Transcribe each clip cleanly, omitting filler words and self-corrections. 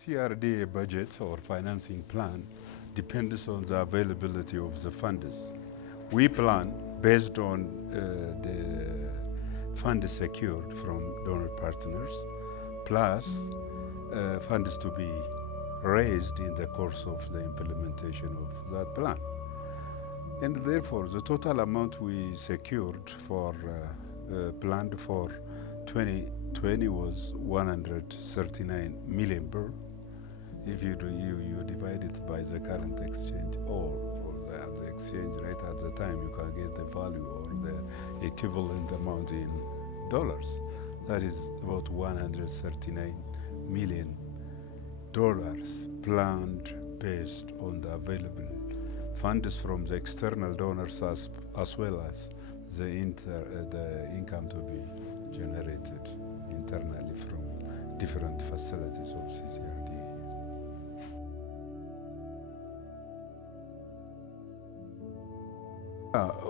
CRDA budget or financing plan depends on the availability of the funds. We plan based on the funds secured from donor partners, plus funds to be raised in the course of the implementation of that plan. And therefore, the total amount we secured for planned for 2020 was 139 million birr. If you divide it by the current exchange or the exchange rate at the time, you can get the value or the equivalent amount in dollars. That is about 139 million dollars planned based on the available funds from the external donors as well as the income to be generated internally from different facilities of CCRDA.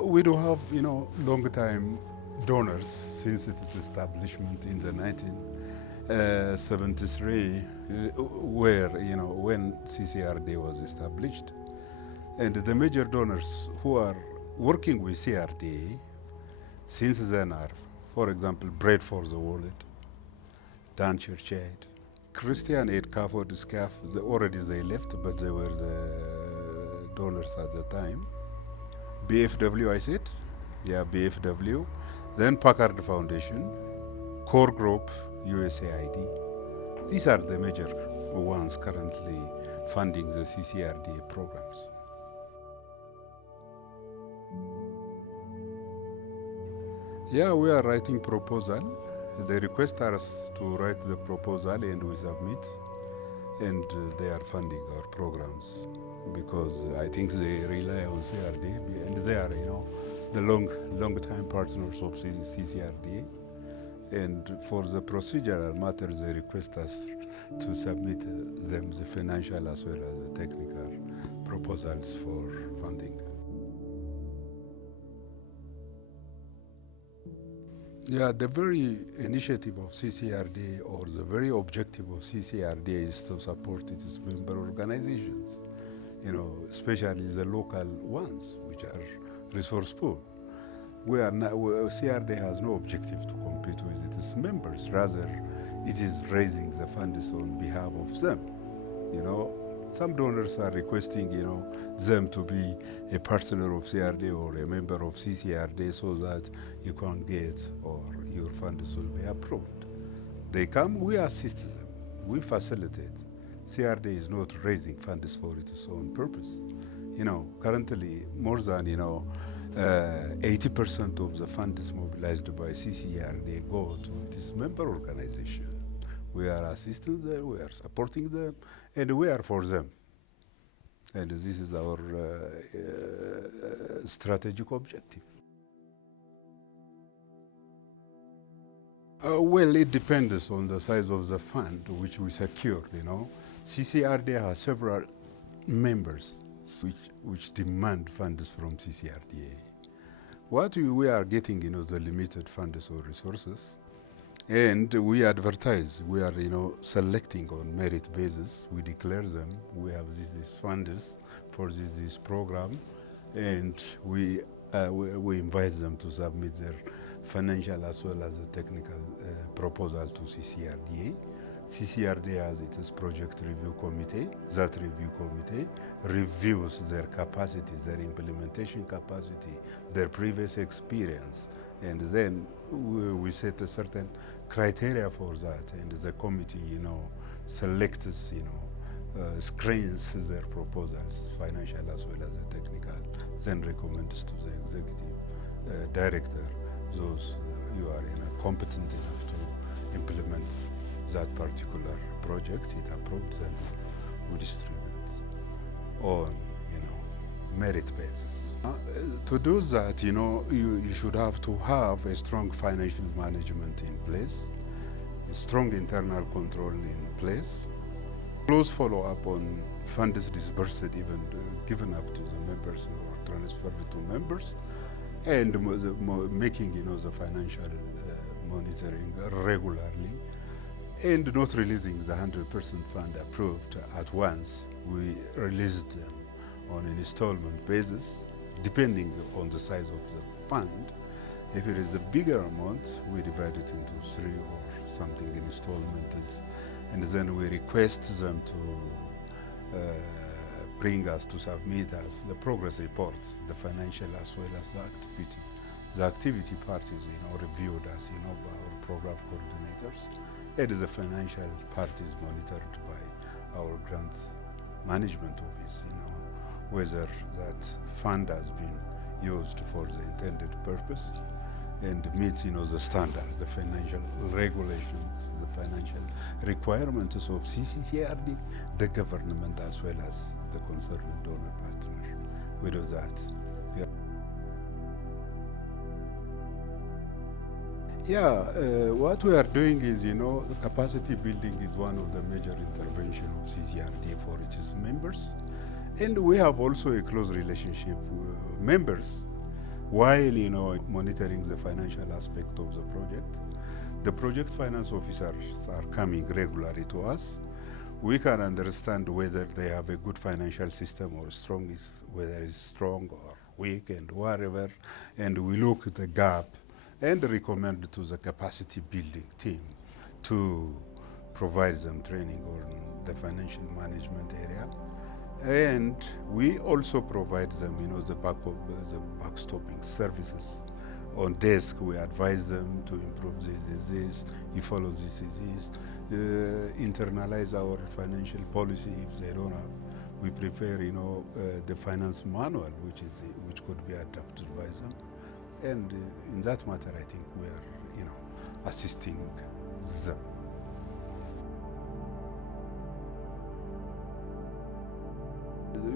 We do have, long-time donors since its establishment in the 1973, where, when CCRDA was established. And the major donors who are working with CRDA since then are, for example, Bread for the World, Dan Church Aid, Christian Aid, CAFOD, SCAF. They left, but they were the donors at the time. BFW, I said, BFW. Then Packard Foundation, Core Group, USAID. These are the major ones currently funding the CCRDA programs. We are writing proposal. They request us to write the proposal and we submit, and they are funding our programs because I think they rely on CRDA and they are, the long-time partners of CCRDA. And for the procedural matters, they request us to submit them the financial as well as the technical proposals for funding. The very initiative of CCRDA or the very objective of CCRDA is to support its member organizations, especially the local ones, which are resource poor. CRDA has no objective to compete with its members. Rather, it is raising the funds on behalf of them. Some donors are requesting, them to be a partner of CRDA or a member of CCRDA so that you can get or your funds will be approved. They come, we assist them, we facilitate. CRDA is not raising funds for its own purpose. Currently more than, 80% of the funds mobilized by CCRDA go to its member organization. We are assisting them, we are supporting them, and we are for them. And this is our strategic objective. It depends on the size of the fund which we secured, CCRDA has several members which demand funds from CCRDA. What we are getting, the limited funds or resources, and we advertise. We are, selecting on merit basis. We declare them. We have these funds for this program, and we invite them to submit their financial as well as a technical proposal to CCRDA. CCRDA has its project review committee. That review committee reviews their capacity, their implementation capacity, their previous experience, and then we set a certain criteria for that, and the committee, selects, screens their proposals, financial as well as the technical, then recommends to the executive director those you are competent enough to implement that particular project. It approves and we distribute on, merit basis. To do that, you should have to have a strong financial management in place, a strong internal control in place, close follow-up on funds disbursed, even given up to the members or transferred to members, and making, the financial monitoring regularly, and not releasing the 100% fund approved at once. We released them on an installment basis, depending on the size of the fund. If it is a bigger amount, we divide it into 3 or something in installments, and then we request them to bring us to submit us the progress report, the financial as well as the activity. The activity part is, reviewed as, by our program coordinators. It is the financial part is monitored by our grants management office, whether that fund has been used for the intended purpose and meets, the standards, the financial regulations, the financial requirements of CCRD, the government as well as the concerned donor partner. We do that. What we are doing is, capacity building is one of the major interventions of CCRD for its members. And we have also a close relationship with members while, monitoring the financial aspect of the project. The project finance officers are coming regularly to us. We can understand whether they have a good financial system or whether it's strong or weak and whatever. And we look at the gap and recommend to the capacity building team to provide them training on the financial management area. And we also provide them, the backstopping services. On desk, we advise them to improve this, you follow this, internalize our financial policy if they don't have. We prepare, the finance manual, which could be adopted by them. And in that matter, I think we are, assisting them.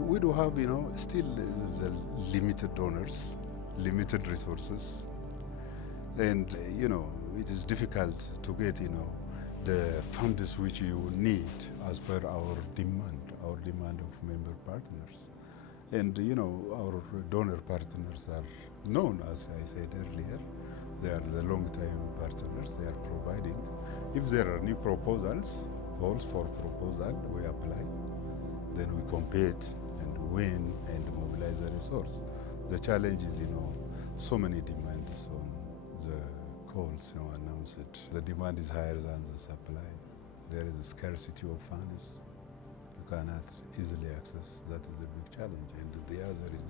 We do have, still the limited donors, limited resources, and it is difficult to get, the funds which you need as per our demand of member partners. And our donor partners are known, as I said earlier. They are the long-time partners. They are providing. If there are new proposals, calls for proposal, we apply. Then we compete and win and mobilize the resource. The challenge is, so many demands on the calls announced. The demand is higher than the supply. There is a scarcity of funds. You cannot easily access. That is a big challenge. And the other is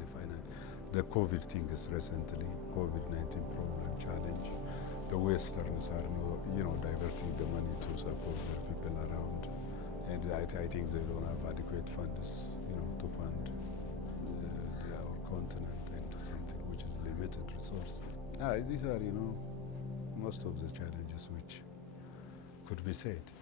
the COVID thing is recently, COVID-19 problem challenge. The Westerns are diverting the money to support their people around. And I think they don't have adequate funds, to fund our continent and something which is limited resource. These are, most of the challenges which could be said.